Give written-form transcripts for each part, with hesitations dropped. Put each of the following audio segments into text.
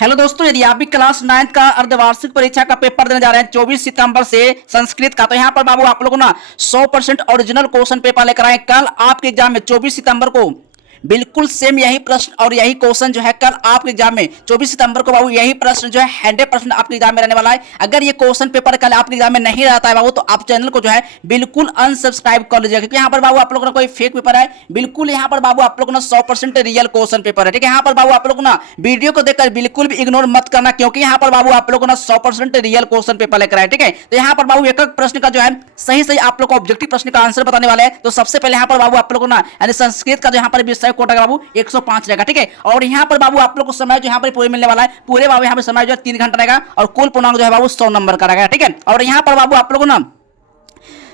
Hello दोस्तों, यदि आप भी क्लास 9th का अर्धवार्षिक परीक्षा का पेपर देने जा रहे हैं 24 सितंबर से संस्कृत का, तो यहाँ पर बाबू आप लोगों ना 100% ओरिजिनल क्वेश्चन पेपर लेकर आए। कल आपके एग्जाम में 24 सितंबर को बिल्कुल सेम यही प्रश्न और यही क्वेश्चन जो है कल आपके एग्जाम में 24 सितंबर को बाबू यही प्रश्न जो है 100% आपके एग्जाम में रहने वाला है। अगर ये क्वेश्चन पेपर कल आपके एग्जाम में नहीं रहता है बाबू, तो आप चैनल को जो है बिल्कुल अनसब्सक्राइब कर लीजिएगा, क्योंकि यहाँ पर बाबू आप लोगों का कोई फेक पेपर है। बिल्कुल यहाँ पर बाबू आप लोगों ना 100% रियल क्वेश्चन पेपर है। ठीक है, यहाँ पर बाबू आप लोग ना वीडियो को देखकर बिल्कुल भी इग्नोर मत करना, क्योंकि यहाँ पर बाबू आप लोगों ना 100% रियल क्वेश्चन पेपर लेकर आए। ठीक है, तो यहाँ पर बाबू एक एक प्रश्न का जो है सही सही आप लोग को ऑब्जेक्टिव प्रश्न का आंसर बताने वाले हैं। तो सबसे पहले यहाँ पर बाबू आप लोगों ना यानी संस्कृत का जो यहाँ पर विषय कोट है बाबू 105 रहेगा। ठीक है, और यहाँ पर बाबू आप लोग को समय जो यहाँ पर पूरे मिलने वाला है, पूरे बाबू यहाँ पर समय जो है 3 घंटा रहेगा और कुल पूर्णांक जो है बाबू 100 नंबर का रहेगा। ठीक है, और यहाँ पर बाबू आप लोगों ना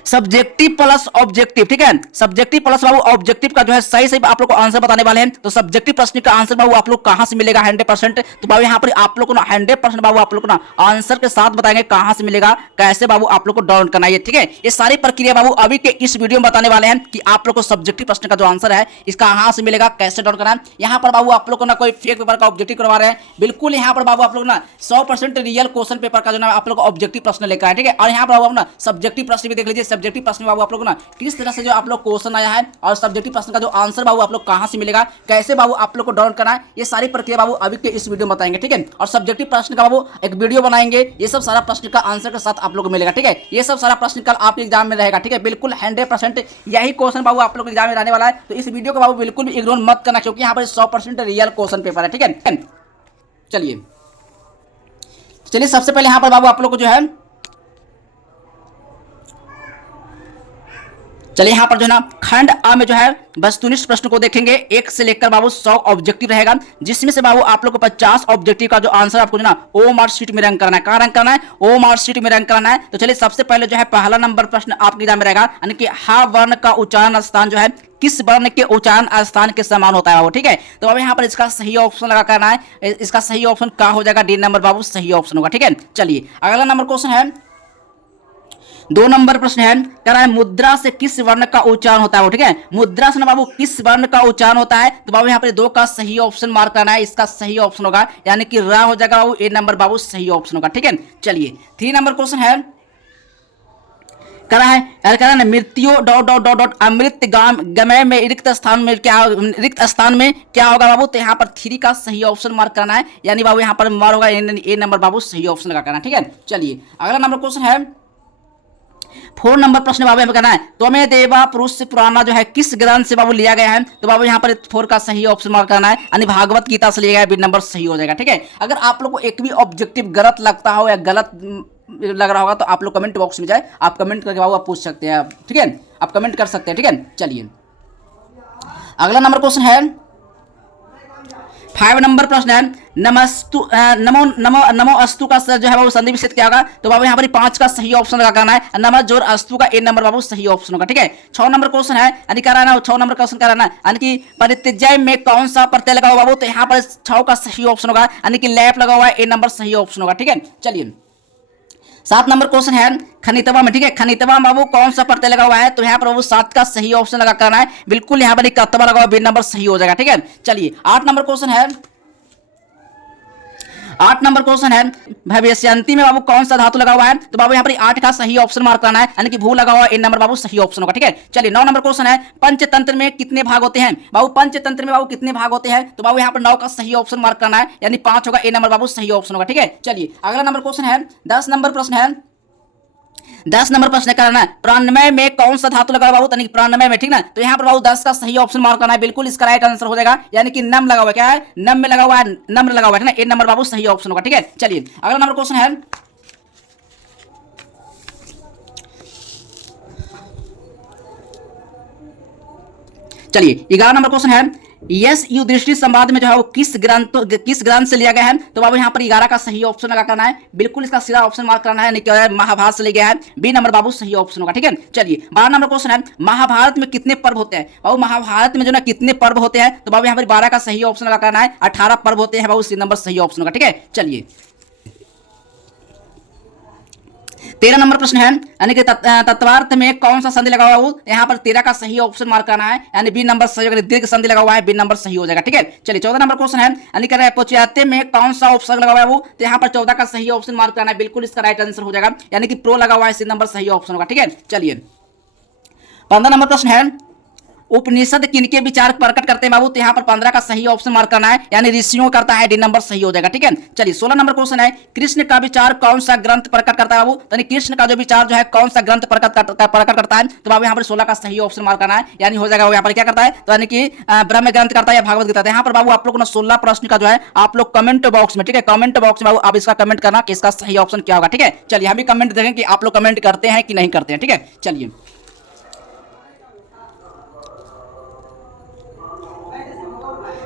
सब्जेक्टिव प्लस ऑब्जेक्टिव, ठीक है, सब्जेक्टिव प्लस बाबू ऑब्जेक्टिव का जो है सही सही आप लोग को आंसर बताने वाले हैं। तो सब्जेक्टिव प्रश्न का आंसर बाबू आप लोग कहां से मिलेगा 100%, तो बाबू यहाँ पर आप लोग को ना 100% बाबू आप लोग को ना आंसर के साथ बताएंगे कहां से मिलेगा, कैसे बाबू आप लोग को डाउनलोड करना है। ठीक है, ये सारी प्रक्रिया बाबू अभी के इस वीडियो में बताने वाले हैं कि आप लोग को सब्जेक्टिव प्रश्न का जो आंसर है इसका कहां से मिलेगा, कैसे डाउनलोड करना है। यहाँ पर बाबू आप लोग को ना कोई फेक पेपर का ऑब्जेक्टिव करवा रहे हैं, बिल्कुल यहाँ पर बाबू आप लोग ना 100% रियल क्वेश्चन पेपर का जो ना आप लोग ऑब्जेक्टिव प्रश्न लेकर आए। ठीक है, और यहाँ पर बाबू ना सब्जेक्टिव प्रश्न भी देख लीजिए। सब्जेक्टिव प्रश्न बाबू आप लोग ना किस तरह से जो आप लोग क्वेश्चन आया है और सब्जेक्टिव प्रश्न का जो आंसर बाबू आप लोग कहां से मिलेगा, कैसे बाबू आप लोग को डाउनलोड करना है, ये सारी प्रक्रिया बाबू अभी के इस वीडियो में बताएंगे। ठीक है, और सब्जेक्टिव प्रश्न का बाबू एक वीडियो बनाएंगे, ये सब सारा प्रश्न का आंसर के साथ आप लोग को मिलेगा। ठीक है, ये सब सारा प्रश्न कल आपके एग्जाम में रहेगा। ठीक है, बिल्कुल 100% यही क्वेश्चन बाबू आप लोग एग्जाम में रहने वाला है। तो इस वीडियो को बाबू बिल्कुल भी इग्नोर मत करना, क्योंकि यहाँ पर 100% रियल क्वेश्चन पेपर है। ठीक है, चलिए सबसे पहले यहाँ पर बाबू आप लोग को जो है चलिए यहाँ पर जो है ना खंड अ में जो है वस्तुनिष्ठ प्रश्न को देखेंगे। 1 से लेकर बाबू 100 ऑब्जेक्टिव रहेगा, जिसमें से बाबू आप लोग को 50 ऑब्जेक्टिव का जो आंसर आपको जो ना ओ मार्क शीट में रैंक करना है। कहाँ रैंक करना है? ओ मार्क शीट में रैंक करना है। तो चलिए सबसे पहले जो है पहला नंबर प्रश्न आपके एग्जाम में रहेगा, यानी कि हा वर्ण का उच्चारण स्थान जो है किस वर्ण के उच्चारण स्थान के समान होता है वो। ठीक है, तो अब यहाँ पर इसका सही ऑप्शन लगा करना है। इसका सही ऑप्शन क्या हो जाएगा? डी नंबर बाबू सही ऑप्शन होगा। ठीक है, चलिए अगला नंबर क्वेश्चन है 2 नंबर प्रश्न है, कह रहा है मुद्रा से किस वर्ण का उच्चारण होता है वो। ठीक है, मुद्रा से ना बाबू किस वर्ण का उच्चारण होता है, तो बाबू यहाँ पर 2 का सही ऑप्शन मार्क करना है। इसका सही ऑप्शन होगा यानी कि रा हो जाएगा बाबू, ए नंबर बाबू सही ऑप्शन होगा। ठीक है, चलिए 3 नंबर क्वेश्चन है, कह रहा है मृत्यु डॉट डॉट डॉट डॉट अमृत गमय में रिक्त स्थान में क्या होगा बाबू, तो यहाँ पर 3 का सही ऑप्शन मार्क करना है, यानी बाबू यहाँ पर मार होगा ए नंबर बाबू सही ऑप्शन लगा करना है। ठीक है, चलिए अगला नंबर क्वेश्चन है 4 नंबर प्रश्न बाबू हमें कहना है त्वमेव देवा पुरुष से पुराना जो है किस ग्रंथ से बाबू लिया गया है, तो बाबू यहाँ पर 4 का सही ऑप्शन मार्क करना है, यानी भागवत गीता से लिया गया, बी नंबर सही हो जाएगा। ठीक है, अगर आप लोग को एक भी ऑब्जेक्टिव गलत लगता हो या गलत लग रहा होगा तो आप लोग कमेंट बॉक्स में जाए, आप कमेंट करके बाबू आप पूछ सकते हैं। ठीक है, आप कमेंट कर सकते हैं। ठीक है, चलिए अगला नंबर क्वेश्चन है 5 नंबर प्रश्न है नमस्तु नमो नमो नमो अस्तु का जो है बाबू संधि विच्छेद क्या होगा, तो बाबू यहाँ पर 5 का सही ऑप्शन लगा करना है। नमः जोर अस्तु का ए नंबर बाबू सही ऑप्शन होगा। ठीक है, 6 नंबर क्वेश्चन है, यानी कह रहा है 6 नंबर क्वेश्चन कह रहा है यानी कि परित्यज्य में कौन सा प्रत्यय लगा हुआ बाबू, तो यहाँ पर 6 का सही ऑप्शन होगा, यानी कि लैप लगा हुआ है, ए नंबर सही ऑप्शन होगा। ठीक है, चलिए 7 नंबर क्वेश्चन है खनितवा में। ठीक है, खनितवा बाबू कौन सा प्रत्यय लगा हुआ है, तो यहाँ पर बाबू 7 का सही ऑप्शन लगा करना है, बिल्कुल यहाँ पर कर्तव्य लगा हुआ, बी नंबर सही हो जाएगा। ठीक है, चलिए 8 नंबर क्वेश्चन है 8 नंबर क्वेश्चन है भविष्यंती में बाबू कौन सा धातु लगा हुआ है, तो बाबू यहाँ पर 8 का सही ऑप्शन मार्क करना है, यानी कि भू लगा हुआ, ए नंबर बाबू सही ऑप्शन होगा। ठीक है, चलिए 9 नंबर क्वेश्चन है पंचतंत्र में कितने भाग होते हैं बाबू, पंचतंत्र में बाबू कितने भाग होते हैं, तो बाबू यहाँ पर 9 का सही ऑप्शन मार्क करना है, यानी 5 होगा, ए नंबर बाबू सही ऑप्शन होगा। ठीक है, चलिए अगला नंबर क्वेश्चन है 10 नंबर प्रश्न है 10 नंबर प्रश्न करना है प्राणमय में कौन सा धातु लगा बाबू, यानी प्राणमय में। ठीक ना, तो यहाँ पर बाबू 10 का सही ऑप्शन मार्क करना है, बिल्कुल इसका राइट आंसर हो जाएगा, यानी कि नम लगा हुआ है। क्या है? नम में लगा हुआ है, नम्र लगा हुआ है ना, ए नंबर बाबू सही ऑप्शन होगा। ठीक है, चलिए अगला नंबर क्वेश्चन है चलिए 11 नंबर क्वेश्चन है यस यू दृष्टि संवाद में जो है वो किस ग्रंथ से लिया गया है, तो बाबू यहाँ पर 11 का सही ऑप्शन लगा करना है, बिल्कुल इसका सीधा ऑप्शन मार्क करना है, क्या है? महाभारत से लिया गया है, बी नंबर बाबू सही ऑप्शन होगा। ठीक है, चलिए 12 नंबर क्वेश्चन है महाभारत में कितने पर्व होते हैं बाबू, महाभारत में जो ना कितने पर्व होते हैं, तो बाबू यहाँ पर 12 का सही ऑप्शन लगा करना है, 18 पर्व होते हैं बाबू, सी नंबर सही ऑप्शन होगा। ठीक है, चलिए 13 नंबर प्रश्न है, यानी कि तत्वार्थ में कौन सा संधि लगा हुआ है, यहाँ पर 13 का सही ऑप्शन मार्क करना है, यानी बी नंबर सही होगा, दीर्घ संधि लगा हुआ है, बी नंबर सही हो जाएगा। ठीक है, चलिए 14 नंबर क्वेश्चन है, यानी कह रहा है पौच्याते में कौन सा उपसर्ग लगा हुआ है वो, तो यहाँ पर 14 का सही ऑप्शन मार्क करना है, बिल्कुल इसका राइट आंसर हो जाएगा, यानी कि प्रो लगा हुआ है, सी नंबर सही ऑप्शन होगा। ठीक है, चलिए 15 नंबर प्रश्न है, उपनिषद किनके विचार प्रकट करते हैं बाबू, तो यहाँ पर 15 का सही ऑप्शन मार्क करना है, यानी ऋषियों करता है, डी नंबर सही हो जाएगा। ठीक है, चलिए 16 नंबर क्वेश्चन है, कृष्ण का विचार कौन सा ग्रंथ प्रकट करता है बाबू, यानी कृष्ण का जो विचार जो है कौन सा ग्रंथ प्रकट करता है, तो बाबू यहाँ पर 16 का सही ऑप्शन मार्क करना है, यानी हो जाएगा वो यहाँ पर क्या करता है, तो यानी कि ब्रह्म ग्रंथ करता है या भागवत गीता। यहाँ पर बाबू आप लोग 16 प्रश्न का जो है आप लोग कमेंट बॉक्स में, ठीक है, कमेंट बॉक्स में बाबू आप इसका कमेंट करना कि इसका सही ऑप्शन क्या होगा। ठीक है, चलिए हम भी कमेंट देखें कि आप लोग कमेंट करते हैं कि नहीं करते हैं। ठीक है, चलिए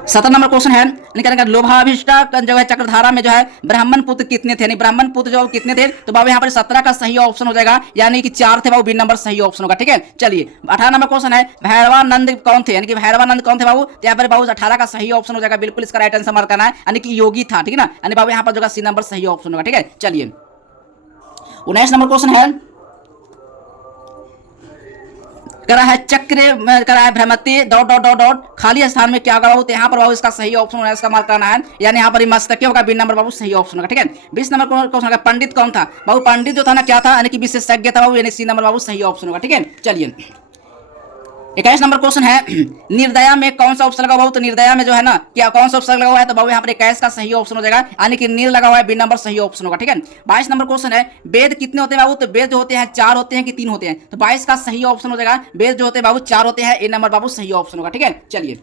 17 नंबर क्वेश्चन है, लोभाभिष्टा जो है चक्रधारा में जो है ब्राह्मण पुत्र कितने थे, ब्राह्मण पुत्र जो कितने थे, तो बाबू यहाँ पर 17 का सही ऑप्शन हो जाएगा, यानी कि 4 थे बाबू, बी नंबर सही ऑप्शन होगा। ठीक है, चलिए 18 नंबर क्वेश्चन है, भैरवानंद कौन थे, यानी कि भैरवानंद कौन थे बाबू, तो यहाँ पर बाबू 18 का सही ऑप्शन हो जाएगा, बिल्कुल इसका राइट आंसर मार्क करना है, यानी कि योगी था। ठीक है ना, यानी बाबू यहाँ पर जो सी नंबर सही ऑप्शन होगा। ठीक है, चलिए 19 नंबर क्वेश्चन है, करा है चक्र, करा है भ्रमति डॉट डॉट डॉट डॉट खाली स्थान में क्या होगा बाबू, तो यहाँ पर बाबू इसका सही ऑप्शन होगा, इसका मार्क करना है, यानी यहाँ पर मस्तक होगा, बी नंबर बाबू सही ऑप्शन होगा। ठीक है, 20 नंबर क्वेश्चन होगा, पंडित कौन था बाबू, पंडित जो था ना क्या था, यानी कि विशेषज्ञ था बाबू, यानी सी नंबर बाबू सही ऑप्शन होगा। ठीक है, चलिए 21 नंबर क्वेश्चन है, निर्दया में कौन सा ऑप्शन लगा हुआ है, तो निर्दया में जो है ना क्या कौन सा ऑप्शन लगा हुआ है, तो बाबू यहाँ पर 21 का सही ऑप्शन हो जाएगा, यानी कि नीर लगा हुआ है, बी नंबर सही ऑप्शन होगा। ठीक है, 22 नंबर क्वेश्चन है, वेद कितने होते हैं बाबू, तो वेद जो होते हैं 4 होते हैं कि 3 होते हैं, तो 22 का सही ऑप्शन हो जाएगा, वेद जो होते हैं बाबू 4 होते हैं, ए नंबर बाबू सही ऑप्शन होगा। ठीक है, चलिए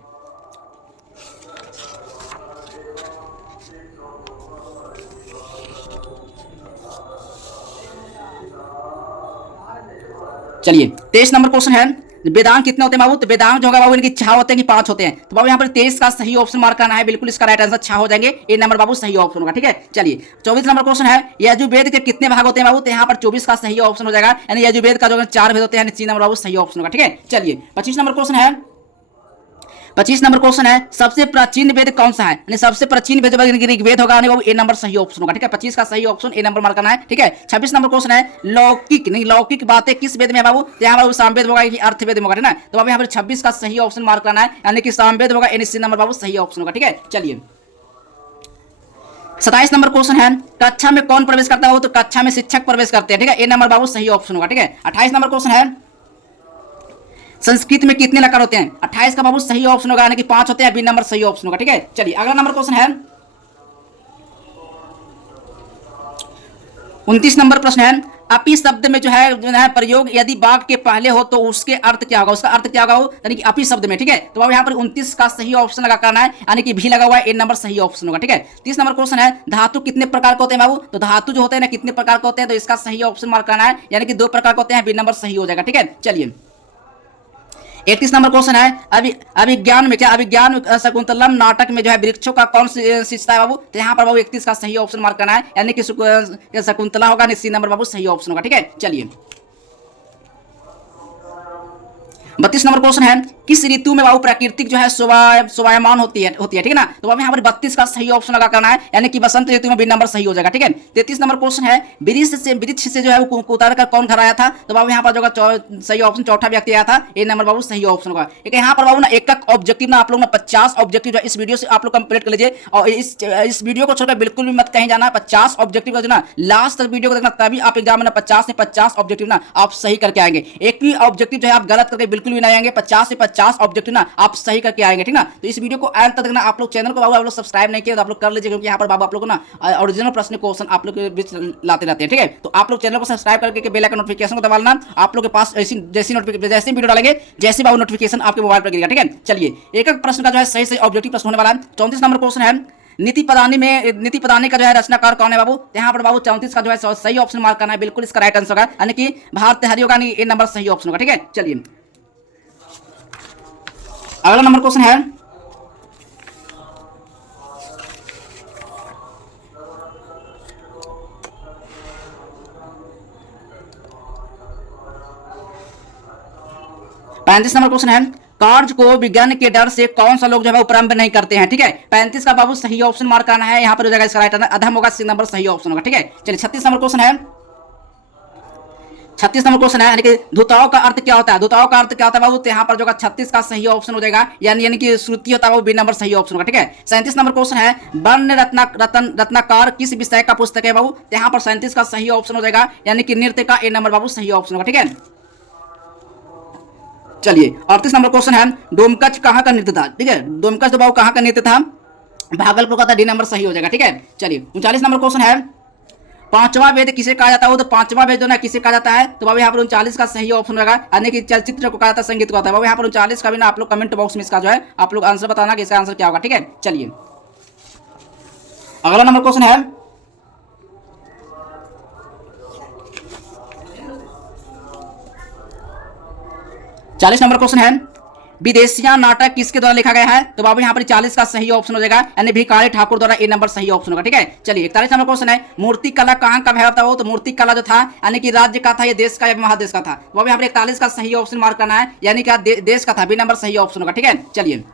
चलिए 23 नंबर क्वेश्चन है, वेदांग कितने होते हैं बाबू, तो वेदांग जो होगा बाबू इनकी 6 होते हैं कि 5 होते हैं, तो बाबू यहाँ पर 23 का सही ऑप्शन मार्क करना है, बिल्कुल इसका राइट आंसर 6 हो जाएंगे, ए नंबर बाबू सही ऑप्शन होगा। ठीक है, चलिए 24 नंबर क्वेश्चन है, यजुर्वेद के कितने भाग होते हैं बाबू, तो यहाँ पर 24 का सही ऑप्शन हो जाएगा, यानी यजुर्वेद का जो 4 भेद होते हैं, सी नंबर बाबू सही ऑप्शन होगा। ठीक है, चलिए 25 नंबर क्वेश्चन है, 25 नंबर क्वेश्चन है, सबसे प्राचीन वेद कौन सा है, यानी सबसे प्राचीन वेद ऋग्वेद होगा, यानी वो ए नंबर सही ऑप्शन होगा। ठीक है, 25 का सही ऑप्शन ए नंबर मार्क करना है। ठीक है, 26 नंबर क्वेश्चन है, लौकिक नहीं लौकिक बातें किस वेद में है बाबू, तो यहाँ बाबू सामवेद होगा कि अर्थवेद में होगा, है ना, तो बाबू यहाँ पर 26 का सही ऑप्शन मार्क करना है, यानी कि सामवेद होगा, यानी सी नंबर बाबू सही ऑप्शन होगा। ठीक है, चलिए 27 नंबर क्वेश्चन है, कक्षा में कौन प्रवेश करता है, तो कक्षा में शिक्षक प्रवेश करते हैं। ठीक है, ए नंबर बाबू सही ऑप्शन होगा। ठीक है, 28 नंबर क्वेश्चन है, संस्कृत में कितने लकार होते हैं, 28 का बाबू सही ऑप्शन होगा, यानी कि 5 होते हैं, बी नंबर सही ऑप्शन होगा। ठीक है, चलिए अगला नंबर क्वेश्चन है, 29 नंबर प्रश्न है, अपी शब्द में जो है प्रयोग यदि बाघ के पहले हो तो उसके अर्थ क्या होगा, उसका अर्थ क्या होगा, यानी कि अपी शब्द में। ठीक है, तो अब यहाँ पर 29 का सही ऑप्शन लगा करना है, यानी कि भी लगा हुआ है, ए नंबर सही ऑप्शन होगा। ठीक है, 30 नंबर क्वेश्चन है, धातु कितने प्रकार के होते हैं बाबू, तो धातु जो होते हैं ना कितने प्रकार के होते हैं, तो इसका सही ऑप्शन मार्क करना है, यानी कि 2 प्रकार के होते हैं, बी नंबर सही हो जाएगा। ठीक है, चलिए 31 नंबर क्वेश्चन है, अभिज्ञान में क्या, अभिज्ञान शकुंतलम नाटक में जो है वृक्षों का कौन सींचता है बाबू, तो यहाँ पर बाबू 31 का सही ऑप्शन मार्क करना है, यानी कि शकुंतला होगा, सी नंबर बाबू सही ऑप्शन होगा। ठीक है, चलिए 32 नंबर क्वेश्चन है, किस ऋतु में बाबू प्राकृतिक जो है शोभायमान होती है। ठीक है ना, तो बाबू यहाँ पर 32 का सही ऑप्शन लगा करना है, यानी कि बसंत ऋतु में बी नंबर सही हो जाएगा। ठीक है, 33 नंबर क्वेश्चन है, वृक्ष से जो है वो उतार कर कौन घर आया था, तो बाबू यहाँ पर जो सही ऑप्शन चौथा व्यक्ति आया था, ए नंबर बाबू सही ऑप्शन होगा। यहाँ पर बाबू ना एक ऑब्जेक्टिव ना आप लोग 50 ऑब्जेक्टिव जो इस वीडियो से आप लोग कंप्लीट कर लीजिए, और इस वीडियो को छोड़कर बिल्कुल भी मत कहीं जाना, 50 ऑब्जेक्टिव का जो ना लास्ट तक वीडियो को देखना, तभी आप एग्जाम में 50 से 50 ऑब्जेक्टिव ना आप सही करके आएंगे, एक भी ऑब्जेक्टिव जो है आप गलत करके बिल्कुल भी नहीं आएंगे, 50 से 50 ऑब्जेक्टिव ना आप सही करके आएंगे। ठीक ना, तो इस वीडियो को एंड तक देखना। आप लोग चैनल को बाबू आप लोग सब्सक्राइब नहीं किया तो आप लोग कर लीजिए, क्योंकि यहाँ पर बाबू आप लोग को ना ओरिजिनल प्रश्न क्वेश्चन आप लोग के बीच लाते रहते हैं। ठीक है, तो आप लोग चैनल को सब्सक्राइब करके बेल आइकन नोटिफिकेशन को दबा लेना, आप लोग के पास जैसी वीडियो डालेंगे जैसे बाबू नोटिफिकेशन आपके मोबाइल पर गिरेगा। ठीक है, चलिए एक एक प्रश्न का जो है सही सही ऑब्जेक्टिव प्रश्न होने वाला है। 34 नंबर क्वेश्चन है, नीति पदानी का जो है रचनाकार कौन है बाबू, यहाँ पर बाबू 34 का जो है सही ऑप्शन मार्क करना है, बिल्कुल इसका राइट आंसर होगा, यानी कि भारतहरि होगा, ए नंबर सही ऑप्शन होगा। ठीक है, चलिए अगला नंबर क्वेश्चन है, पैंतीस नंबर क्वेश्चन है, कार्य को विज्ञान के डर से कौन सा लोग जो है प्रारंभ नहीं करते हैं। ठीक है, 35 का बाबू सही ऑप्शन मार्क करना है, यहाँ पर हो जाएगा इसका राइट आंसर अधम होगा, सी नंबर सही ऑप्शन होगा। ठीक है, चलिए 36 नंबर क्वेश्चन है, 36 नंबर क्वेश्चन है, यानी कि धुताओं का अर्थ क्या होता है? धुताओं का अर्थ क्या होता है बाबू? तो यहाँ पर जो 36 का सही ऑप्शन हो जाएगा, यानी कि श्रुति होता है वो बी नंबर सही ऑप्शन होगा। ठीक है। 37 नंबर क्वेश्चन है, वर्ण रत्नाकर किस विषय का पुस्तक है बाबू? तो यहाँ पर 37 का सही ऑप्शन हो जाएगा, यानी कि नृत्य का ए नंबर बाबू सही ऑप्शन होगा। ठीक है। चलिए 38 नंबर क्वेश्चन है, डोमकच कहाँ का नृत्य था? ठीक है, डोमकच तो बाबू कहाँ का नृत्य था? भागलपुर का था, डी नंबर सही हो जाएगा। ठीक है। चलिए 39 नंबर क्वेश्चन है, पांचवा वेद किसे कहा जाता है? तो पांचवा वेद जो ना किसे कहा जाता है? तो बाबू यहाँ पर 39 का सही ऑप्शन होगा, यानी कि चलचित्र को कहा जाता है, संगीत को आता है। बाबू यहाँ पर 39 का भी ना आप लोग कमेंट बॉक्स में इसका जो है आप लोग आंसर बताना कि इसका आंसर क्या होगा। ठीक है। चलिए अगला नंबर क्वेश्चन है, 40 नंबर क्वेश्चन है, विदेशिया नाटक किसके द्वारा लिखा गया है? तो बाबू यहाँ पर 40 का सही ऑप्शन हो जाएगा, यानी भिखारी ठाकुर द्वारा ए नंबर सही ऑप्शन होगा। ठीक है। चलिए 41 नंबर क्वेश्चन है, मूर्ति कला कहाँ का भैरव था? हो तो मूर्ति कला जो था यानी कि राज्य का था, ये देश का या महादेश का था? तो बाबू यहाँ पर 41 का सही ऑप्शन मार्क करना है, यानी कि देश का था, बी नंबर सही ऑप्शन होगा। ठीक है। चलिए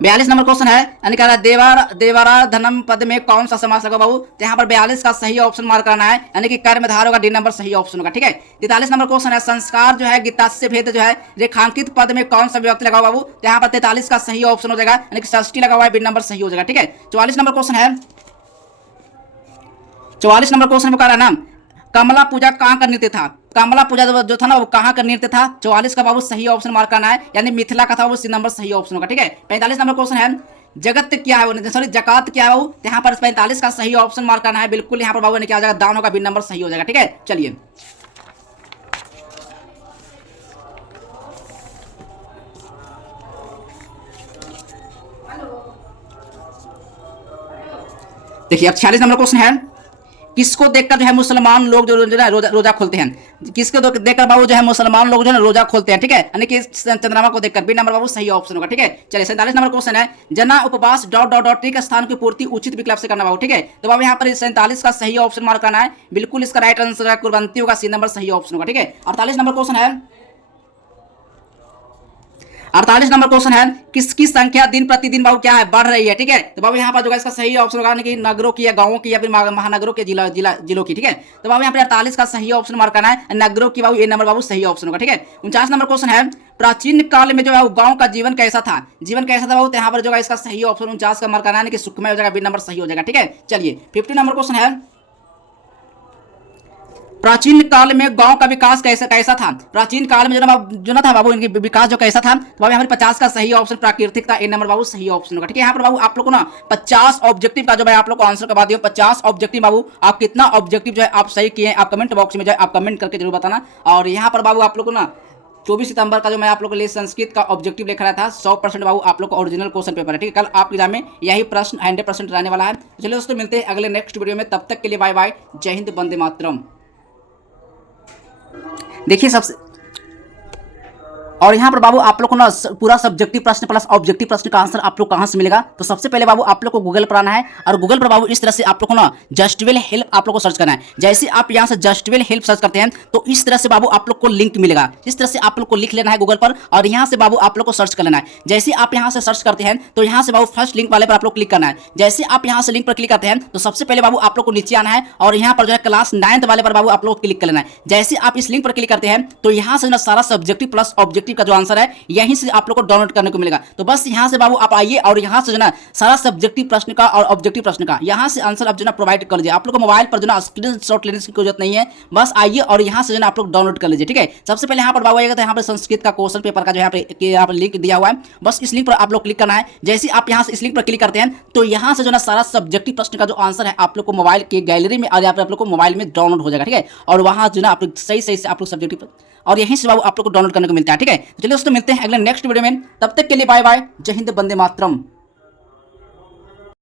42 नंबर क्वेश्चन है, यानी कह रहा है देवाराधनम पद में कौन सा समास लगा बाबू? तो यहाँ पर 42 का सही ऑप्शन मार्क करना है, यानी कि कर्मधार होगा, डी नंबर सही ऑप्शन होगा। ठीक है। 43 नंबर क्वेश्चन है, संस्कार जो है गीतास्य भेद जो है रेखांकित पद में कौन सा विभक्ति लगा बाबू? तो यहाँ पर 43 का सही ऑप्शन हो जाएगा, यानी कि षष्ठी लगा हुआ है, बी नंबर सही हो जाएगा। ठीक है। 44 नंबर क्वेश्चन है, 44 नंबर क्वेश्चन में कह रहा है ना, कमला पूजा कहाँ का नृत्य था? कमला पूजा जो था ना वो कहाँ का नृत्य था? 44 का बाबू सही ऑप्शन मार्क करना है, यानी मिथिला का था, वो सी नंबर सही ऑप्शन होगा। ठीक है। 45 नंबर क्वेश्चन है, जगत क्या है, सॉरी जकात क्या है बाबू? यहाँ पर 45 का सही ऑप्शन मार्क करना है, बिल्कुल यहाँ पर बाबू ने क्या हो जाएगा, दान होगा, बी नंबर सही हो जाएगा। ठीक है। चलिए देखिए अब 46 नंबर क्वेश्चन है, किसको देखकर जो है मुसलमान लोग जो है रोजा खोलते हैं? किसको देखकर बाबू जो है मुसलमान लोग जो है रोजा खोलते हैं? ठीक है। यानी कि चंद्रमा को देखकर, बी नंबर बाबू सही ऑप्शन होगा। ठीक है। चलिए 47 नंबर क्वेश्चन है, जना उपवास डॉट डॉट डॉट स्थान की पूर्ति उचित विकल्प से करना बाबू। ठीक है। तो बाबू यहाँ पर 47 का सही ऑप्शन मार्क करना है, बिल्कुल इसका राइट आंसर है कुर्बंती होगा, सी नंबर सही ऑप्शन होगा। ठीक है। 48 नंबर क्वेश्चन है, 48 नंबर क्वेश्चन है, किसकी संख्या दिन प्रतिदिन बाबू क्या है, बढ़ रही है? ठीक है। तो बाबू यहाँ पर जो है इसका सही ऑप्शन होगा, कि नगरों की या गांवों की या फिर महानगरों के जिलों की। ठीक है। तो बाबू यहाँ पर 48 का सही ऑप्शन मार्क करना है, नगरों की बाबू ए नंबर बाबू सही ऑप्शन होगा। ठीक है। 49 नंबर क्वेश्चन है, प्राचीन काल में जो है गांव का जीवन कैसा था? जीवन कैसा था बाबू? तो यहाँ पर जो है इसका सही ऑप्शन 49 का मार्क करना है, कि सुखमय हो जाएगा, बी नंबर सही हो जाएगा। ठीक है। चलिए 50 नंबर क्वेश्चन है, प्राचीन काल में गांव का विकास कैसा था? प्राचीन काल में जो ना था बाबू इनकी विकास जो कैसा था? तो बाबू यहाँ पर 50 का सही ऑप्शन प्राकृतिक था, ए नंबर बाबू सही ऑप्शन होगा। ठीक है। यहाँ पर बाबू आप लोग को ना 50 ऑब्जेक्टिव का जो मैं आप लोग को आंसर करवा दिया, 50 ऑब्जेक्टिव बाबू आप कितना ऑब्जेक्टिव जो है आप सही किए, आप कमेंट बॉक्स में जो है आप कमेंट करके जरूर बताना। और यहाँ पर बाबू आप लोग को ना 24 सितंबर का जो मैं आप लोग के लिए संस्कृत का ऑब्जेक्टिव लेकर आया था, 100% बाबू आप लोग को ओरिजिनल क्वेश्चन पेपर है। ठीक है। कल आपके एग्जाम में यही प्रश्न 100% रहने वाला है। चलिए दोस्तों मिलते हैं अगले नेक्स्ट वीडियो में, तब तक के लिए बाय बाय, जय हिंद, वंदे मातरम। देखिए सबसे और यहाँ पर बाबू आप लोग को ना पूरा सब्जेक्टिव प्रश्न प्लस ऑब्जेक्टिव प्रश्न का आंसर आप लोग कहाँ से मिलेगा? तो सबसे पहले बाबू आप लोग को गूगल पर आना है, और गूगल पर बाबू इस तरह से आप लोग को ना जस्टवेल हेल्प आप लोग को सर्च करना है। जैसे आप यहाँ से जस्टवेल हेल्प सर्च करते हैं तो इस तरह से बाबू आप लोग को लिंक मिलेगा, इस तरह से आप लोग को लिख लेना है गूगल पर, और यहाँ से बाबू आप लोग को सर्च कर लेना है। जैसे आप यहाँ से सर्च करते हैं तो यहाँ से बाबू फर्स्ट लिंक वाले पर आप लोग क्लिक करना है। जैसे आप यहाँ से लिंक पर क्लिक करते हैं तो सबसे पहले बाबू आप लोग को नीचे आना है, और यहाँ पर जो है क्लास 9th वाले पर बाबू आप लोग को क्लिक कर लेना है। जैसे आप इस लिंक पर क्लिक करते हैं तो यहाँ से ना सारा सब्जेक्टिव प्लस ऑब्जेक्टिव का जो आंसर है यहीं से आप लोग को डाउनलोड करने को मिलेगा। तो बस यहाँ से बाबू आप आइए और यहाँ से जो ना सारा सब्जेक्टिव प्रश्न का और ऑब्जेक्टिव प्रश्न का यहाँ से आंसर आप जो ना प्रोवाइड कर लीजिए। आप लोग को मोबाइल पर जो ना स्क्रीनशॉट लेने की जरूरत नहीं है, बस आइए और यहाँ से जो ना आप लोग डाउनलोड कर लीजिए। ठीक है। सबसे पहले यहाँ पर बाबू आइएगा तो यहाँ पर संस्कृत का क्वेश्चन पेपर का जो यहाँ पर लिंक दिया हुआ है, बस इस लिंक पर आप लोग क्लिक करना है। जैसे आप यहाँ से इस लिंक पर क्लिक करते हैं तो यहाँ से जो ना सारा सब्जेक्टिव प्रश्न का जो आंसर है आप लोग को मोबाइल की गैलरी में और आप लोग को मोबाइल में डाउनलोड हो जाएगा। ठीक है। और वहाँ जो ना आप लोग सही से आप लोग सब्जेक्टिव और यहीं से बाबू आप लोग को डाउनलोड करने को मिलता है। ठीक है। चलिए दोस्तों मिलते हैं अगले नेक्स्ट वीडियो में, तब तक के लिए बाय बाय, जय हिंद, वंदे मातरम।